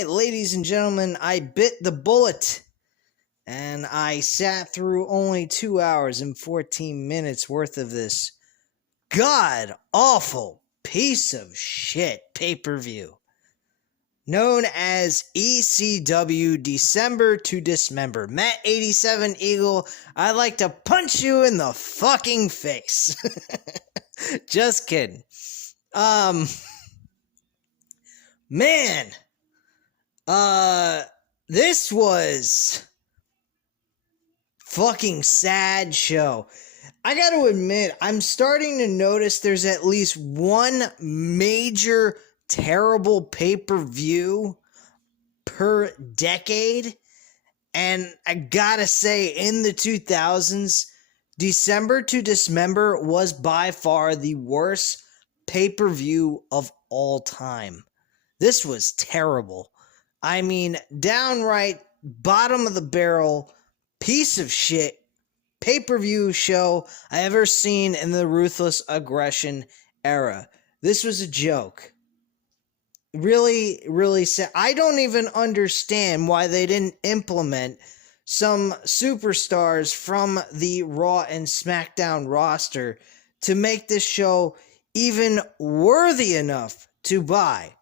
Ladies and gentlemen, I bit the bullet and I sat through only 2 hours and 14 minutes worth of this god awful piece of shit pay-per-view known as ECW December to Dismember. Matt 87 Eagle, I'd like to punch you in the fucking face. Just kidding. Man, this was fucking sad show. I gotta admit, I'm starting to notice there's at least one major terrible pay-per-view per decade. And I gotta say, in the 2000s, December to Dismember was by far the worst pay-per-view of all time. This was terrible. I mean, downright bottom of the barrel piece of shit pay-per-view show I ever seen in the Ruthless Aggression era. This was a joke. Really, really sad. I don't even understand why they didn't implement some superstars from the Raw and SmackDown roster to make this show even worthy enough to buy.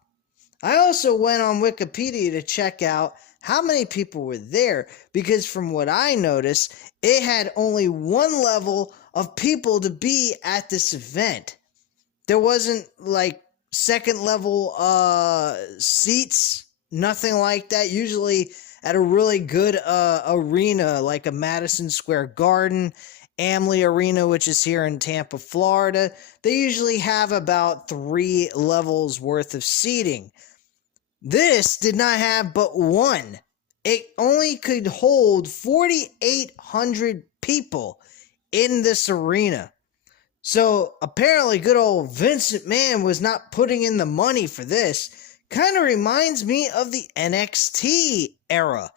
I also went on Wikipedia to check out how many people were there, because from what I noticed, it had only one level of people to be at this event. There wasn't like second level seats, nothing like that. Usually at a really good arena like a Madison Square Garden, Amalie Arena, which is here in Tampa, Florida, they usually have about 3 levels worth of seating. This did not have but one. It only could hold 4,800 people in this arena. So apparently good old Vince McMahon was not putting in the money for this. Kind of reminds me of the NXT era.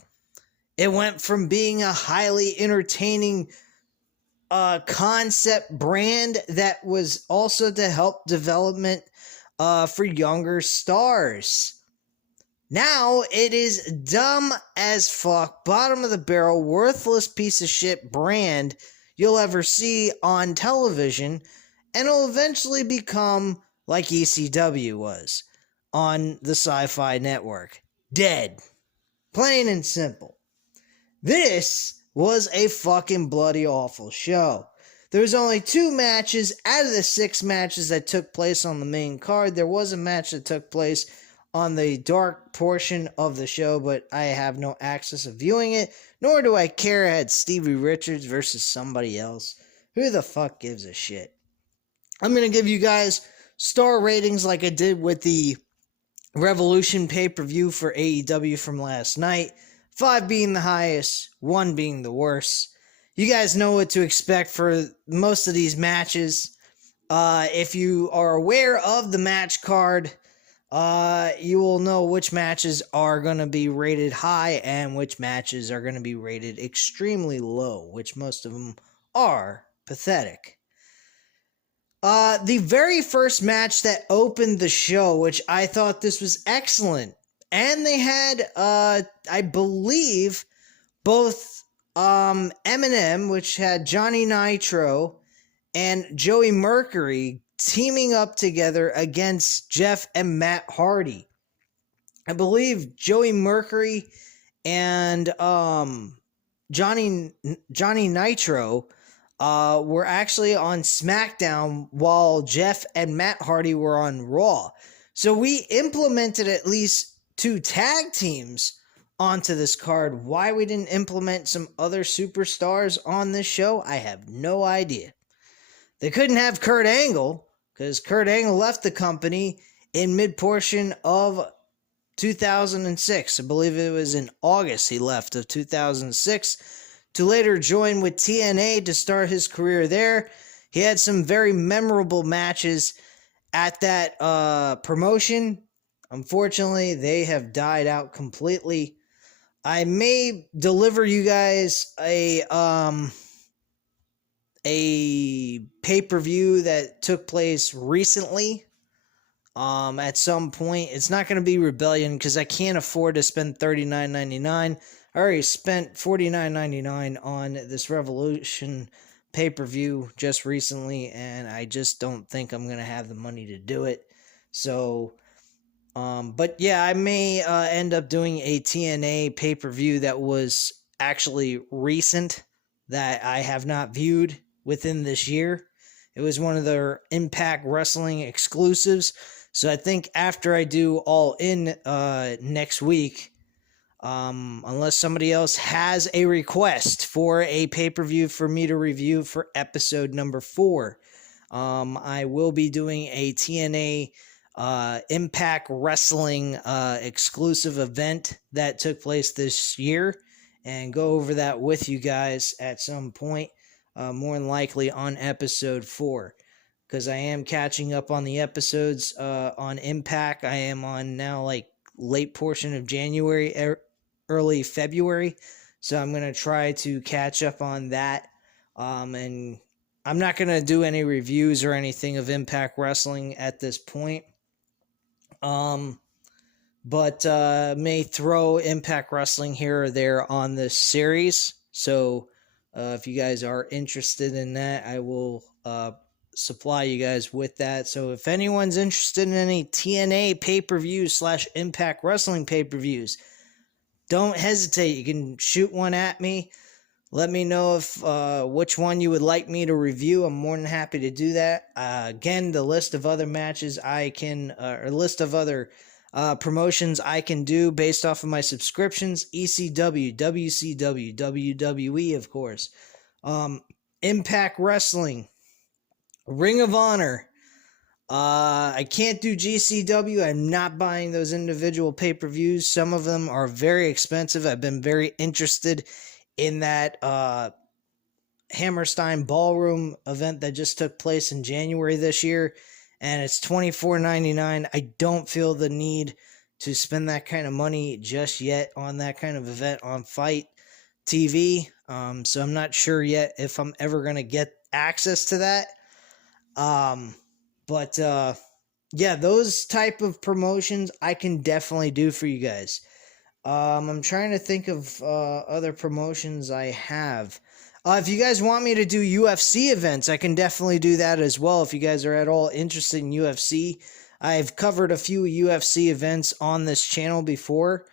It went from being a highly entertaining concept brand that was also to help development for younger stars. Now it is dumb as fuck, bottom of the barrel, worthless piece of shit brand you'll ever see on television, and it'll eventually become like ECW was on the Sci-Fi Network. Dead. Plain and simple. This was a fucking bloody awful show. There was only 2 matches out of the 6 matches that took place on the main card. There was a match that took place on the dark portion of the show, but I have no access of viewing it, nor do I care. I had Stevie Richards versus somebody else. Who the fuck gives a shit? I'm going to give you guys star ratings like I did with the Revolution pay-per-view for AEW from last night. 5 being the highest, 1 being the worst. You guys know what to expect for most of these matches. If you are aware of the match card, you will know which matches are going to be rated high and which matches are going to be rated extremely low, which most of them are pathetic. The very first match that opened the show, which I thought this was excellent, And they had, I believe, both Eminem, which had Johnny Nitro, and Joey Mercury teaming up together against Jeff and Matt Hardy. I believe Joey Mercury and Johnny Nitro were actually on SmackDown while Jeff and Matt Hardy were on Raw. So we implemented at least 2 tag teams onto this card. Why we didn't implement some other superstars on this show, I have no idea. They couldn't have Kurt Angle because Kurt Angle left the company in mid-portion of 2006. I believe it was in August he left of 2006 to later join with TNA to start his career there. He had some very memorable matches at that promotion. Unfortunately, they have died out completely. I may deliver you guys a pay-per-view that took place recently. At some point, it's not going to be Rebellion because I can't afford to spend $39.99. I already spent $49.99 on this Revolution pay-per-view just recently, and I just don't think I'm going to have the money to do it. So, but yeah, I may end up doing a TNA pay-per-view that was actually recent that I have not viewed within this year. It was one of their Impact Wrestling exclusives. So I think after I do All In next week, unless somebody else has a request for a pay-per-view for me to review for episode number 4, I will be doing a TNA Impact Wrestling exclusive event that took place this year and go over that with you guys at some point, more than likely on episode 4. Because I am catching up on the episodes on Impact. I am on now like late portion of January, early February. So I'm going to try to catch up on that. And I'm not going to do any reviews or anything of Impact Wrestling at this point. But may throw Impact Wrestling here or there on this series. So if you guys are interested in that, I will supply you guys with that. So if anyone's interested in any TNA pay-per-views / Impact Wrestling pay-per-views, don't hesitate. You can shoot one at me. Let me know if which one you would like me to review. I'm more than happy to do that. Again, the list of other matches I can, or list of other promotions I can do based off of my subscriptions: ECW, WCW, WWE, of course, Impact Wrestling, Ring of Honor. I can't do GCW. I'm not buying those individual pay-per-views. Some of them are very expensive. I've been very interested in that Hammerstein Ballroom event that just took place in January this year, and it's $24.99. I don't feel the need to spend that kind of money just yet on that kind of event on Fight TV. So I'm not sure yet if I'm ever going to get access to that. But yeah, those type of promotions I can definitely do for you guys. I'm trying to think of other promotions I have. If you guys want me to do UFC events, I can definitely do that as well. If you guys are at all interested in UFC, I've covered a few UFC events on this channel before.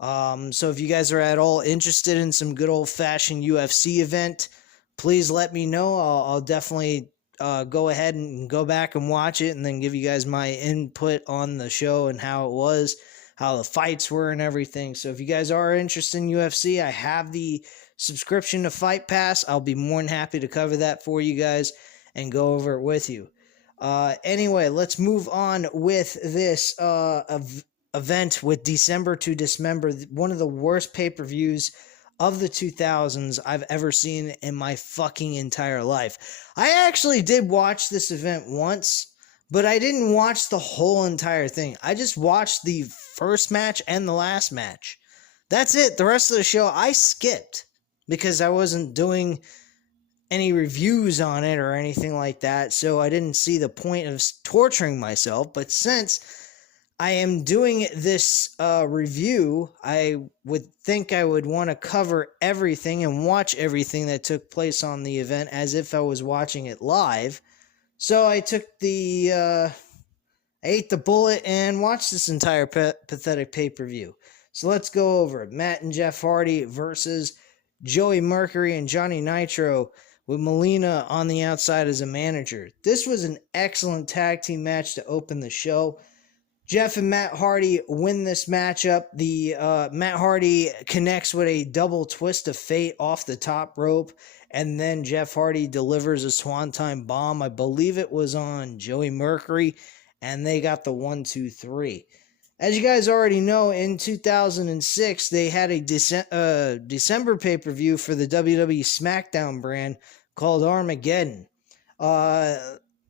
So if you guys are at all interested in some good old-fashioned UFC event, please let me know. I'll definitely go ahead and go back and watch it and then give you guys my input on the show and how it was, how the fights were and everything. So if you guys are interested in UFC, I have the subscription to Fight Pass. I'll be more than happy to cover that for you guys and go over it with you. Anyway, let's move on with this event with December to Dismember, one of the worst pay-per-views of the 2000s I've ever seen in my fucking entire life. I actually did watch this event once, but I didn't watch the whole entire thing. I just watched the first match and the last match. That's it. The rest of the show I skipped because I wasn't doing any reviews on it or anything like that, so I didn't see the point of torturing myself. But since I am doing this review. I would think I would want to cover everything and watch everything that took place on the event as if I was watching it live. So I took I ate the bullet and watched this entire pathetic pay-per-view. So let's go over it. Matt and Jeff Hardy versus Joey Mercury and Johnny Nitro with Melina on the outside as a manager. This was an excellent tag team match to open the show. Jeff and Matt Hardy win this matchup. Matt Hardy connects with a double twist of fate off the top rope, and then Jeff Hardy delivers a swanton bomb. I believe it was on Joey Mercury, and they got the 1-2-3. As you guys already know, in 2006, they had a December pay-per-view for the WWE SmackDown brand called Armageddon.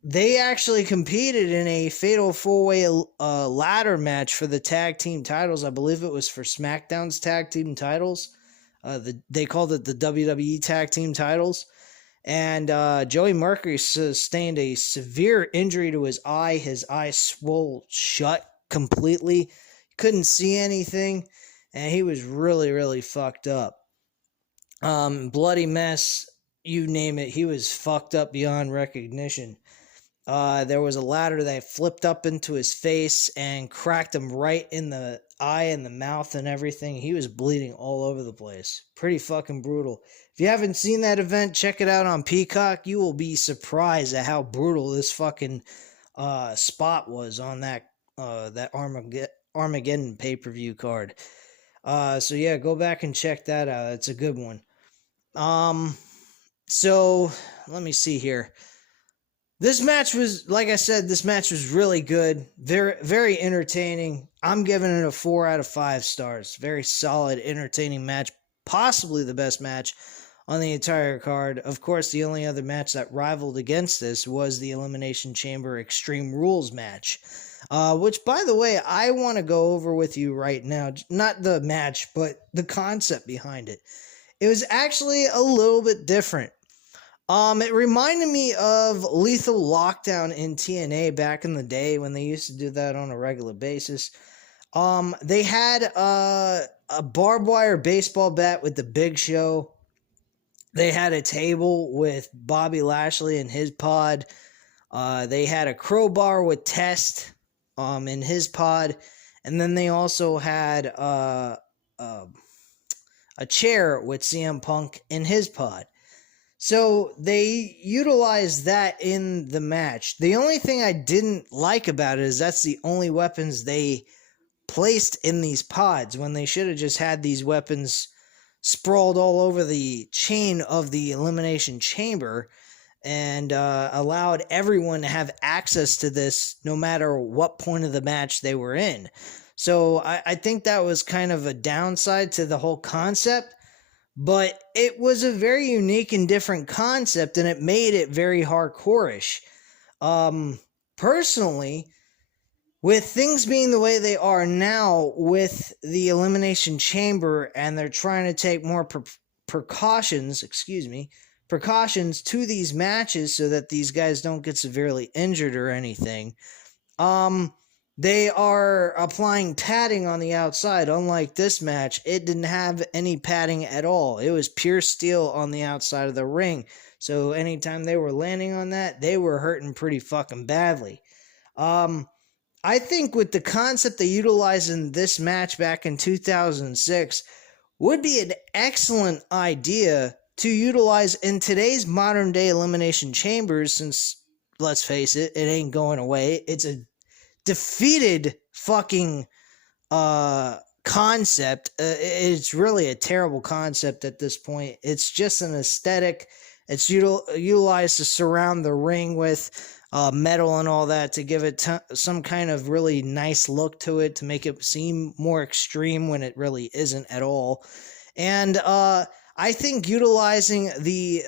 They actually competed in a fatal four-way ladder match for the tag team titles. I believe it was for SmackDown's tag team titles. They called it the WWE tag team titles. And Joey Mercury sustained a severe injury to his eye. His eye swole shut completely. Couldn't see anything. And he was really, really fucked up. Bloody mess, you name it. He was fucked up beyond recognition. There was a ladder that flipped up into his face and cracked him right in the eye and the mouth and everything. He was bleeding all over the place. Pretty fucking brutal. If you haven't seen that event, check it out on Peacock. You will be surprised at how brutal this fucking spot was on that Armageddon pay-per-view card. So yeah, go back and check that out. It's a good one. So let me see here. This match was, like I said, this match was really good. Very, very entertaining. I'm giving it a 4 out of 5 stars. Very solid, entertaining match. Possibly the best match on the entire card. Of course, the only other match that rivaled against this was the Elimination Chamber Extreme Rules match. Which, by the way, I want to go over with you right now. Not the match, but the concept behind it. It was actually a little bit different. It reminded me of Lethal Lockdown in TNA back in the day when they used to do that on a regular basis. They had a barbed wire baseball bat with the Big Show. They had a table with Bobby Lashley and his pod. They had a crowbar with Test in his pod. And then they also had a chair with CM Punk in his pod. So they utilized that in the match. The only thing I didn't like about it is that's the only weapons they placed in these pods when they should have just had these weapons sprawled all over the chain of the Elimination Chamber and allowed everyone to have access to this no matter what point of the match they were in. So I think that was kind of a downside to the whole concept. But it was a very unique and different concept, and it made it very hardcore-ish. Personally, with things being the way they are now with the Elimination Chamber, and they're trying to take more precautions to these matches so that these guys don't get severely injured or anything, they are applying padding on the outside. Unlike this match, it didn't have any padding at all. It was pure steel on the outside of the ring. So anytime they were landing on that, they were hurting pretty fucking badly. I think with the concept they utilized in this match back in 2006 would be an excellent idea to utilize in today's modern day Elimination Chambers, since, let's face it, it ain't going away. It's a defeated fucking concept. It's really a terrible concept at this point. It's just an aesthetic. It's utilized to surround the ring with metal and all that to give it some kind of really nice look to it, to make it seem more extreme when it really isn't at all. And I think utilizing the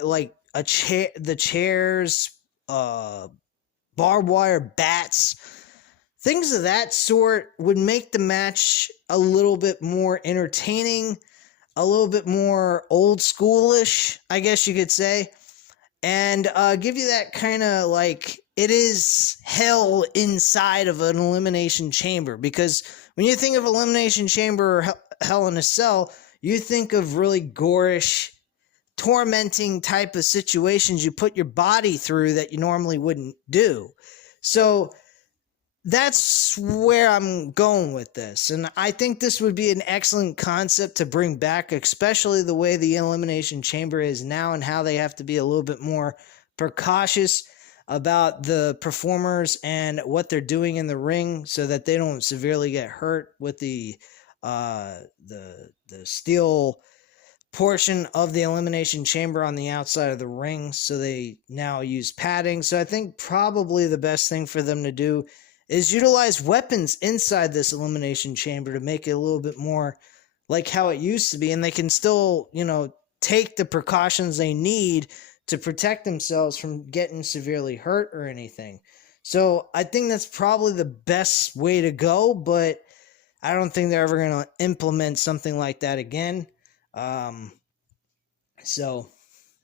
chairs, barbed wire bats, things of that sort would make the match a little bit more entertaining, a little bit more old schoolish, I guess you could say, and give you that kind of it is hell inside of an elimination chamber, because when you think of elimination chamber or hell in a cell, you think of really gorish, tormenting type of situations you put your body through that you normally wouldn't do. So that's where I'm going with this. And I think this would be an excellent concept to bring back, especially the way the Elimination Chamber is now and how they have to be a little bit more precautious about the performers and what they're doing in the ring so that they don't severely get hurt with the steel portion of the Elimination Chamber on the outside of the ring. So they now use padding. So I think probably the best thing for them to do is utilize weapons inside this Elimination Chamber to make it a little bit more like how it used to be. And they can still, take the precautions they need to protect themselves from getting severely hurt or anything. So I think that's probably the best way to go, but I don't think they're ever going to implement something like that again. So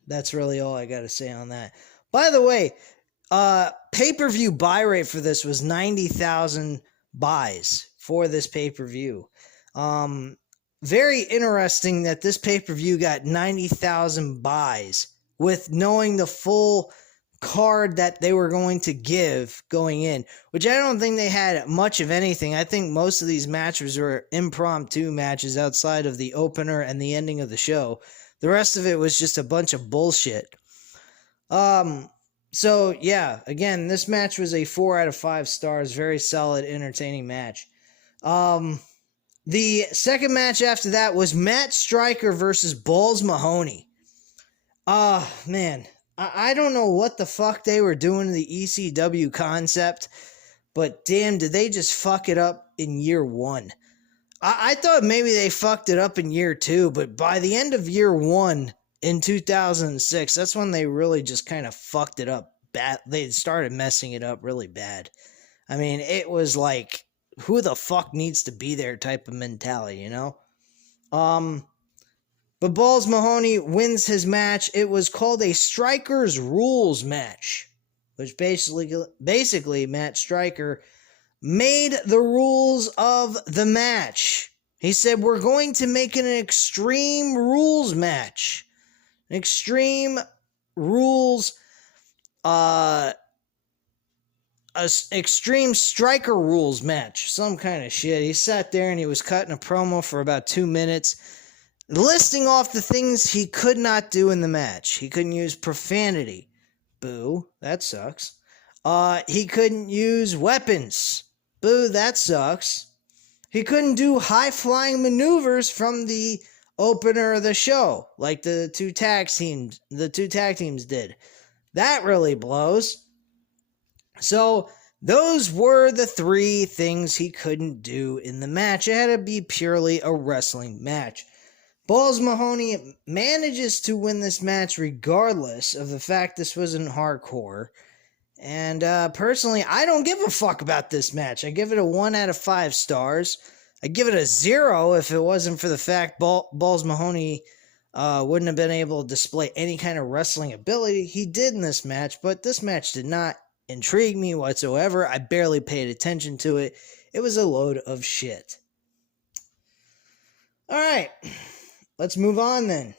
that's really all I got to say on that. By the way, pay-per-view buy rate for this was 90,000 buys for this pay-per-view. Very interesting that this pay-per-view got 90,000 buys with knowing the full card that they were going to give going in, which I don't think they had much of anything. I think most of these matches were impromptu matches outside of the opener and the ending of the show. The rest of it was just a bunch of bullshit. So yeah, again, this match was a 4 out of 5 stars. Very solid, entertaining match. The second match after that was Matt Striker versus Balls Mahoney. Man, I don't know what the fuck they were doing in the ECW concept, but damn, did they just fuck it up in year one. I thought maybe they fucked it up in year two, but by the end of year one in 2006, that's when they really just kind of fucked it up bad. They started messing it up really bad. I mean, it was like, who the fuck needs to be there type of mentality, But Balls Mahoney wins his match. It was called a Strikers Rules match, which basically Matt Striker made the rules of the match. He said, we're going to make it an Extreme Rules match. An Extreme Rules, Extreme Striker Rules match. Some kind of shit. He sat there and he was cutting a promo for about 2 minutes, listing off the things he could not do in the match. He couldn't use profanity. Boo, that sucks. He couldn't use weapons. Boo, that sucks. He couldn't do high-flying maneuvers from the opener of the show, like the two tag teams did. That really blows. So, those were the 3 things he couldn't do in the match. It had to be purely a wrestling match. Balls Mahoney manages to win this match regardless of the fact this wasn't hardcore. And personally, I don't give a fuck about this match. I give it a 1 out of 5 stars. I give it a 0 if it wasn't for the fact Balls Mahoney wouldn't have been able to display any kind of wrestling ability. He did in this match, but this match did not intrigue me whatsoever. I barely paid attention to it. It was a load of shit. Alright, let's move on then.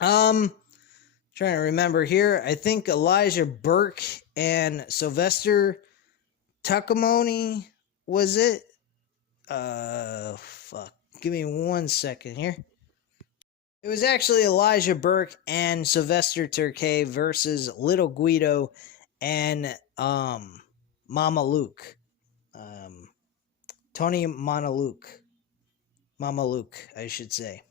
Trying to remember here. I think Elijah Burke and Sylvester Tuckamoni was it? Fuck. Give me 1 second here. It was actually Elijah Burke and Sylvester Turkey versus Little Guido and Mama Luke. Tony Mama Luke, I should say.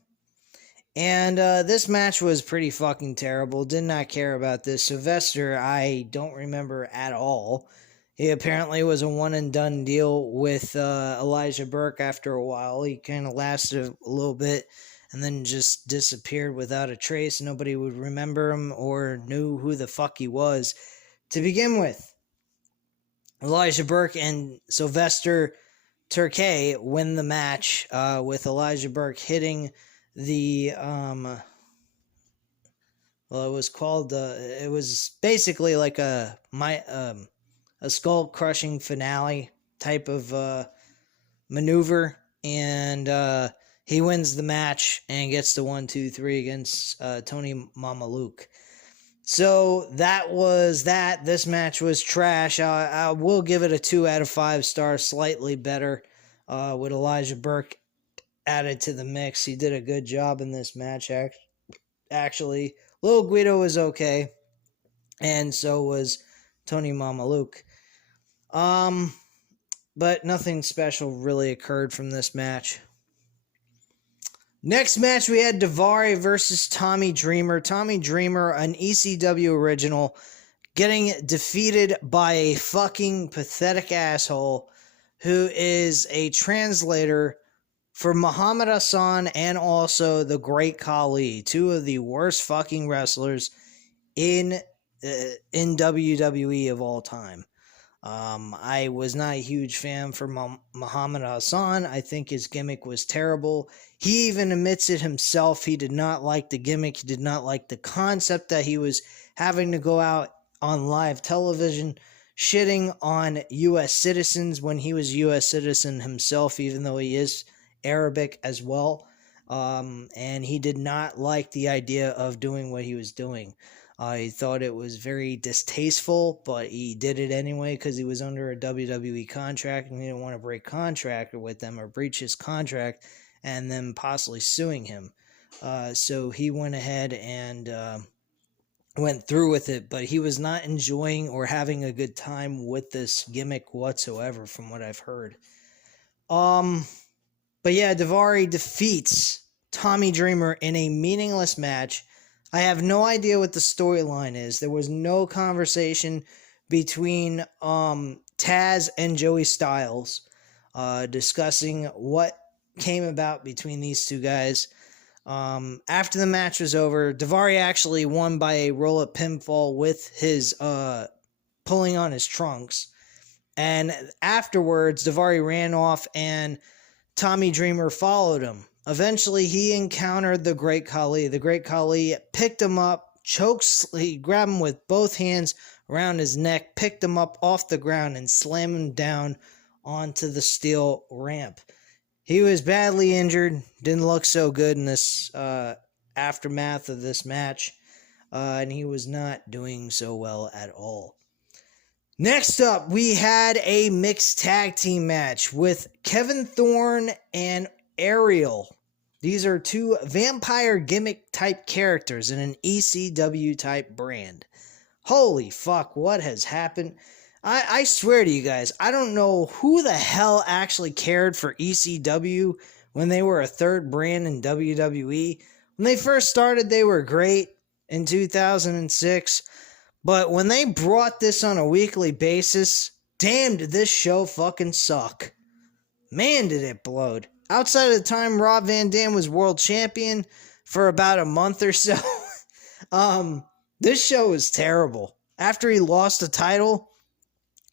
And this match was pretty fucking terrible. Did not care about this. Sylvester, I don't remember at all. He apparently was a one-and-done deal with Elijah Burke after a while. He kind of lasted a little bit and then just disappeared without a trace. Nobody would remember him or knew who the fuck he was to begin with. Elijah Burke and Sylvester Turkey win the match with Elijah Burke hitting the Well, it was called. It was basically like a skull crushing finale type of maneuver, and he wins the match and gets the 1-2-3 against Tony Mamaluke. So that was that. This match was trash. I will give it a 2 out of 5 stars, slightly better with Elijah Burke added to the mix. He did a good job in this match, actually. Lil Guido was okay, and so was Tony Mamaluke. But nothing special really occurred from this match. Next match, we had Davari versus Tommy Dreamer. Tommy Dreamer, an ECW original, getting defeated by a fucking pathetic asshole who is a translator for Muhammad Hassan and also the Great Khali, two of the worst fucking wrestlers in WWE of all time. I was not a huge fan for Muhammad Hassan. I think his gimmick was terrible. He even admits it himself. He did not like the gimmick. He did not like the concept that he was having to go out on live television shitting on U.S. citizens when he was a U.S. citizen himself, even though he is Arabic as well. And he did not like the idea of doing what he was doing. He thought it was very distasteful, but he did it anyway because he was under a WWE contract and he didn't want to break contract with them or breach his contract and then possibly suing him. So he went ahead and went through with it, but he was not enjoying or having a good time with this gimmick whatsoever from what I've heard. But yeah, Davari defeats Tommy Dreamer in a meaningless match. I have no idea what the storyline is. There was no conversation between Taz and Joey Styles discussing what came about between these two guys. After the match was over, Davari actually won by a roll-up pinfall with his pulling on his trunks. And afterwards, Davari ran off and Tommy Dreamer followed him. Eventually, he encountered the Great Khali. The Great Khali picked him up, he grabbed him with both hands around his neck, picked him up off the ground, and slammed him down onto the steel ramp. He was badly injured, didn't look so good in this aftermath of this match, and he was not doing so well at all. Next up, we had a mixed tag team match with Kevin Thorne and Ariel. These are two vampire gimmick type characters in an ECW type brand. Holy fuck, what has happened? I swear to you guys, I don't know who the hell actually cared for ECW when they were a third brand in WWE. When they first started, they were great in 2006. But when they brought this on a weekly basis, damn, did this show fucking suck. Man, did it blow. Outside of the time Rob Van Dam was world champion for about a month or so, this show was terrible. After he lost the title,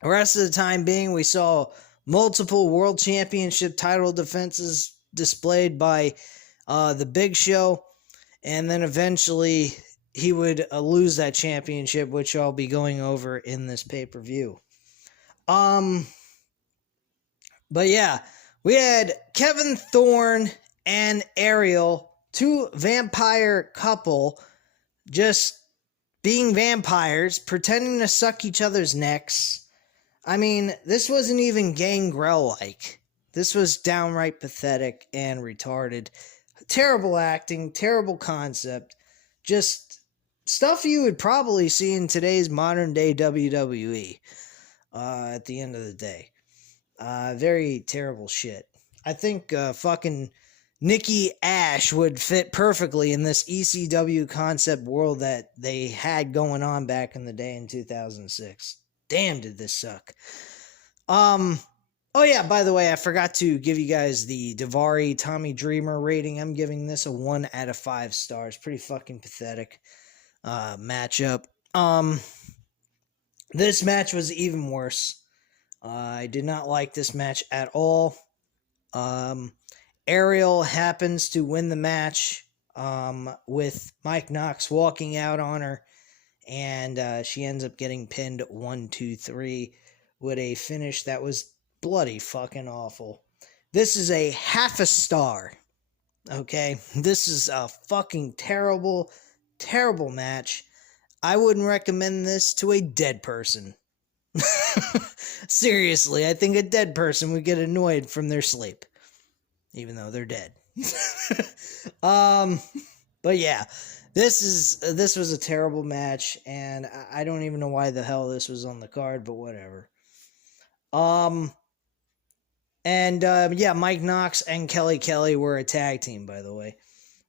the rest of the time being, we saw multiple world championship title defenses displayed by the Big Show, and then eventually he would lose that championship, which I'll be going over in this pay-per-view. But yeah, we had Kevin Thorne and Ariel, two vampire couple, just being vampires, pretending to suck each other's necks. I mean, this wasn't even Gangrel-like. This was downright pathetic and retarded. Terrible acting, terrible concept. Just stuff you would probably see in today's modern-day WWE at the end of the day. Very terrible shit. I think fucking Nikki Ash would fit perfectly in this ECW concept world that they had going on back in the day in 2006. Damn, did this suck. Oh yeah, by the way, I forgot to give you guys the Davari Tommy Dreamer rating. I'm giving this a 1 out of 5 stars. Pretty fucking pathetic matchup. This match was even worse. I did not like this match at all. Ariel happens to win the match with Mike Knox walking out on her, and she ends up getting pinned 1, 2, 3 with a finish that was bloody fucking awful. This is a half a star. Okay, this is a fucking terrible, terrible match. I wouldn't recommend this to a dead person. Seriously, I think a dead person would get annoyed from their sleep, even though they're dead. But yeah, this was a terrible match, and I don't even know why the hell this was on the card, but whatever. Yeah, Mike Knox and Kelly were a tag team, by the way.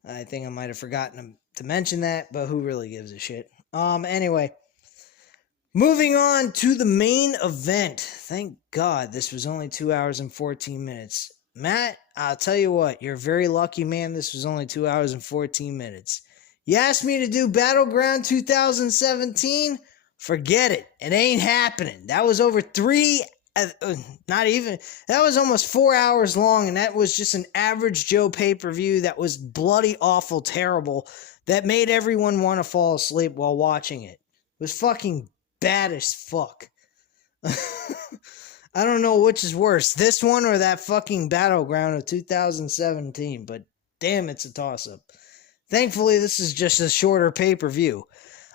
I think I might have forgotten to mention that, but who really gives a shit? Anyway, moving on to the main event. Thank God this was only 2 hours and 14 minutes. Matt, I'll tell you what, you're a very lucky man. This was only 2 hours and 14 minutes. You asked me to do Battleground 2017? Forget it. It ain't happening. That was over that was almost 4 hours long, and that was just an average Joe pay-per-view that was bloody awful terrible that made everyone want to fall asleep while watching it. It was fucking bad as fuck. I don't know which is worse, this one or that fucking Battleground of 2017, but damn, it's a toss-up. Thankfully, this is just a shorter pay-per-view.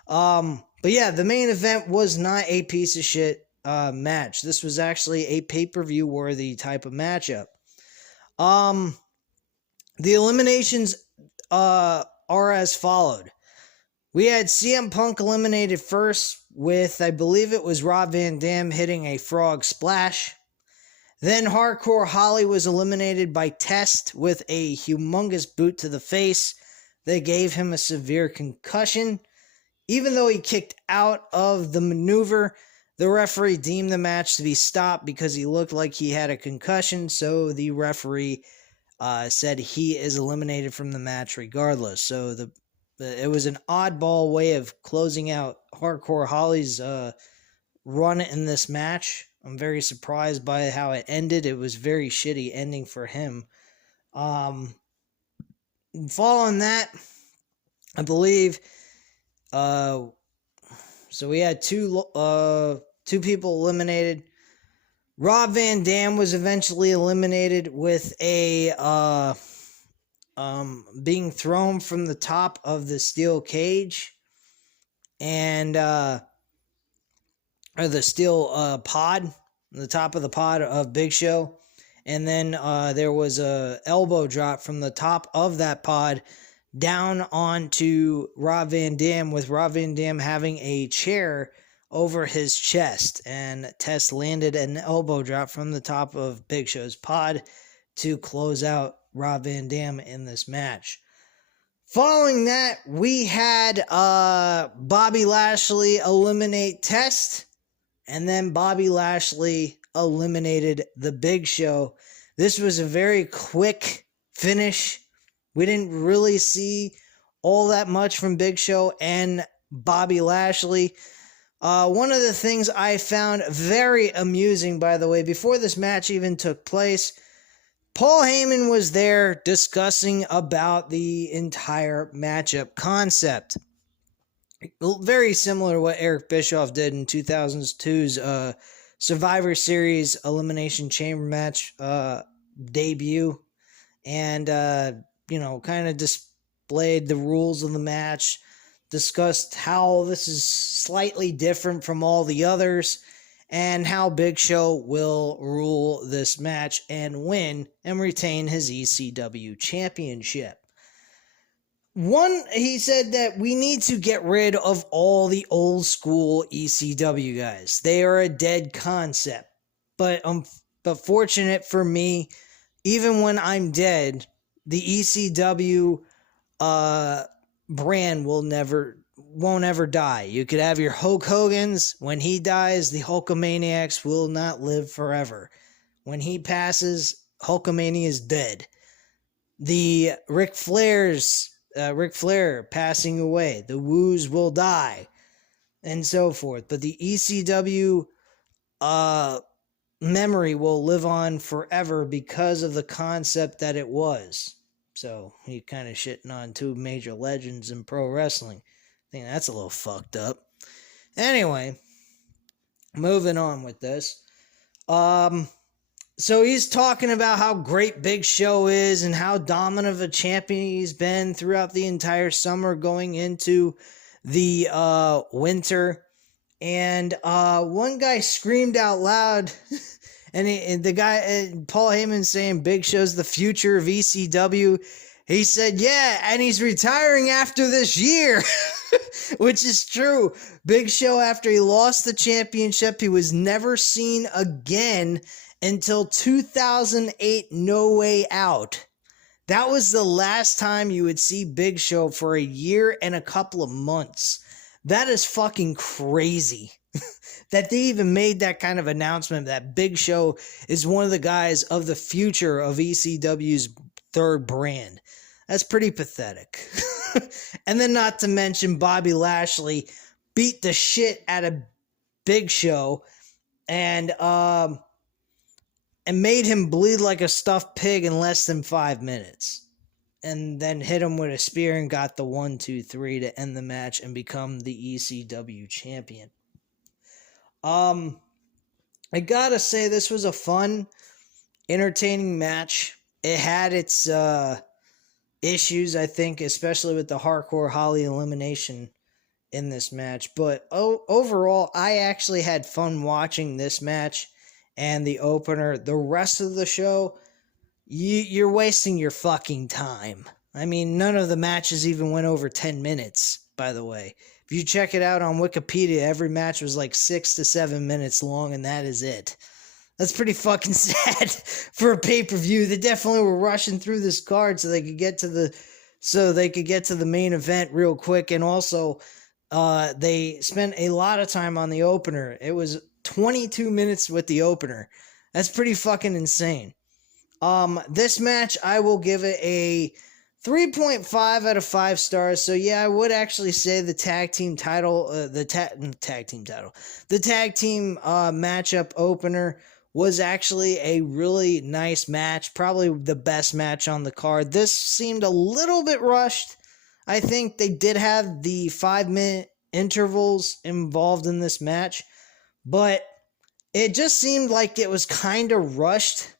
But yeah, the main event was not a piece of shit match. This was actually a pay-per-view worthy type of matchup. The eliminations are as followed. We had CM Punk eliminated first with, I believe it was Rob Van Dam hitting a frog splash. Then Hardcore Holly was eliminated by Test with a humongous boot to the face that gave him a severe concussion. Even though he kicked out of the maneuver, the referee deemed the match to be stopped because he looked like he had a concussion, so the referee said he is eliminated from the match regardless. So it was an oddball way of closing out Hardcore Holly's run in this match. I'm very surprised by how it ended. It was very shitty ending for him. Following that, I believe, so we had two people eliminated. Rob Van Dam was eventually eliminated with a being thrown from the top of the steel cage and or the steel pod, the top of the pod of Big Show, and then there was a elbow drop from the top of that pod down onto Rob Van Dam, with Rob Van Dam having a chair over his chest, and Test landed an elbow drop from the top of Big Show's pod to close out Rob Van Dam in this match. Following that, we had Bobby Lashley eliminate Test, and then Bobby Lashley eliminated the Big Show. This was a very quick finish. We didn't really see all that much from Big Show and Bobby Lashley. One of the things I found very amusing, by the way, before this match even took place, Paul Heyman was there discussing about the entire matchup concept. Very similar to what Eric Bischoff did in 2002's Survivor Series Elimination Chamber match debut. And, kind of displayed the rules of the match, discussed how this is slightly different from all the others, and how Big Show will rule this match and win and retain his ECW championship. He said that we need to get rid of all the old school ECW guys. They are a dead concept. But fortunate for me, even when I'm dead, the ECW brand won't ever die. You could have your Hulk Hogan's. When he dies, the Hulkamaniacs will not live forever. When he passes, Hulkamania is dead. The Ric Flair passing away, the Woos will die, and so forth. But the ECW memory will live on forever because of the concept that it was. So he kind of shitting on two major legends in pro wrestling. I think that's a little fucked up. Anyway, moving on with this. So he's talking about how great Big Show is and how dominant of a champion he's been throughout the entire summer going into the winter. And one guy screamed out loud, and the guy, Paul Heyman, saying Big Show's the future of ECW. He said, yeah, and he's retiring after this year, which is true. Big Show, after he lost the championship, he was never seen again until 2008 No Way Out. That was the last time you would see Big Show for a year and a couple of months. That is fucking crazy that they even made that kind of announcement that Big Show is one of the guys of the future of ECW's third brand. That's pretty pathetic. And then not to mention Bobby Lashley beat the shit out of Big Show and made him bleed like a stuffed pig in less than 5 minutes. And then hit him with a spear and got the 1, 2, 3 to end the match and become the ECW champion. I gotta say, this was a fun, entertaining match. It had its issues, I think, especially with the Hardcore Holly elimination in this match. But overall, I actually had fun watching this match and the opener. The rest of the show, you're wasting your fucking time. I mean, none of the matches even went over 10 minutes, by the way. If you check it out on Wikipedia, every match was like 6 to 7 minutes long, and that is it. That's pretty fucking sad for a pay-per-view. They definitely were rushing through this card so they could get to the main event real quick. And also, they spent a lot of time on the opener. It was 22 minutes with the opener. That's pretty fucking insane. This match, I will give it a 3.5 out of 5 stars. So yeah, I would actually say the tag team matchup opener was actually a really nice match. Probably the best match on the card. This seemed a little bit rushed. I think they did have the 5-minute intervals involved in this match, but it just seemed like it was kind of rushed.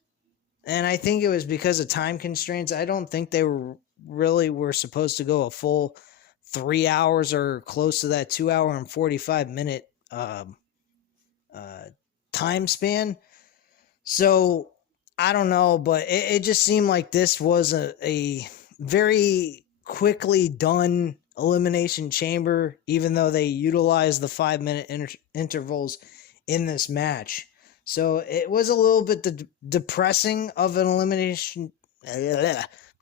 And I think it was because of time constraints. I don't think they were supposed to go a full 3 hours or close to that 2 hour and 45 minute time span. So I don't know, but it just seemed like this was a very quickly done Elimination Chamber, even though they utilized the 5-minute intervals in this match. So it was a little bit depressing of an elimination.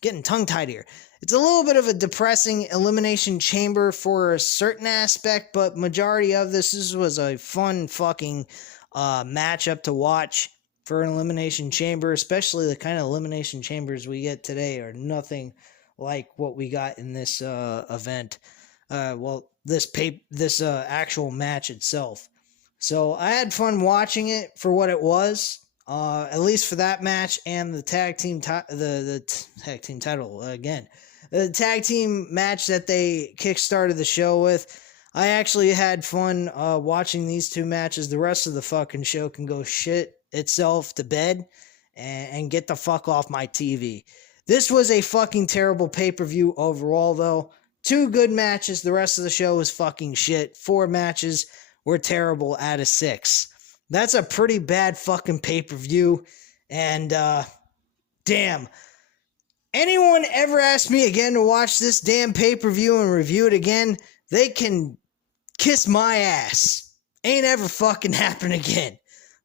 Getting tongue-tied here. It's a little bit of a depressing Elimination Chamber for a certain aspect, but majority of this was a fun fucking matchup to watch for an Elimination Chamber, especially the kind of Elimination Chambers we get today are nothing like what we got in this event. This actual match itself. So I had fun watching it for what it was, at least for that match and the tag team tag team title again. The tag team match that they kickstarted the show with. I actually had fun watching these two matches. The rest of the fucking show can go shit itself to bed and get the fuck off my TV. This was a fucking terrible pay-per-view overall, though. 2 good matches. The rest of the show was fucking shit. 4 matches were terrible out of 6. That's a pretty bad fucking pay-per-view. And, damn. Anyone ever ask me again to watch this damn pay-per-view and review it again, they can kiss my ass. Ain't ever fucking happen again.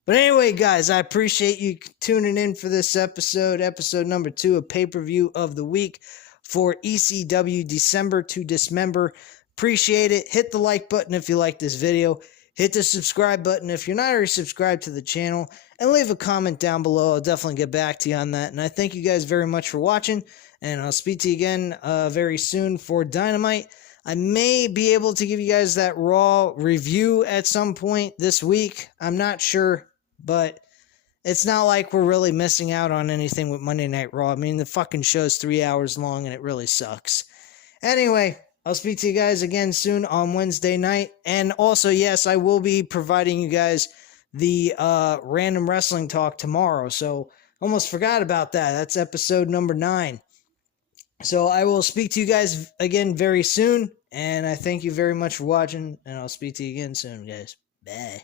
But anyway, guys, I appreciate you tuning in for this episode number 2 of Pay-Per-View of the Week for ECW December to Dismember. Appreciate it. Hit the like button if you like this video. Hit the subscribe button if you're not already subscribed to the channel. And leave a comment down below. I'll definitely get back to you on that. And I thank you guys very much for watching. And I'll speak to you again very soon for Dynamite. I may be able to give you guys that Raw review at some point this week. I'm not sure. But it's not like we're really missing out on anything with Monday Night Raw. I mean, the fucking show's 3 hours long and it really sucks. Anyway, I'll speak to you guys again soon on Wednesday night. And also, yes, I will be providing you guys the random wrestling talk tomorrow. So, almost forgot about that. That's episode number 9. So, I will speak to you guys again very soon. And I thank you very much for watching. And I'll speak to you again soon, guys. Bye.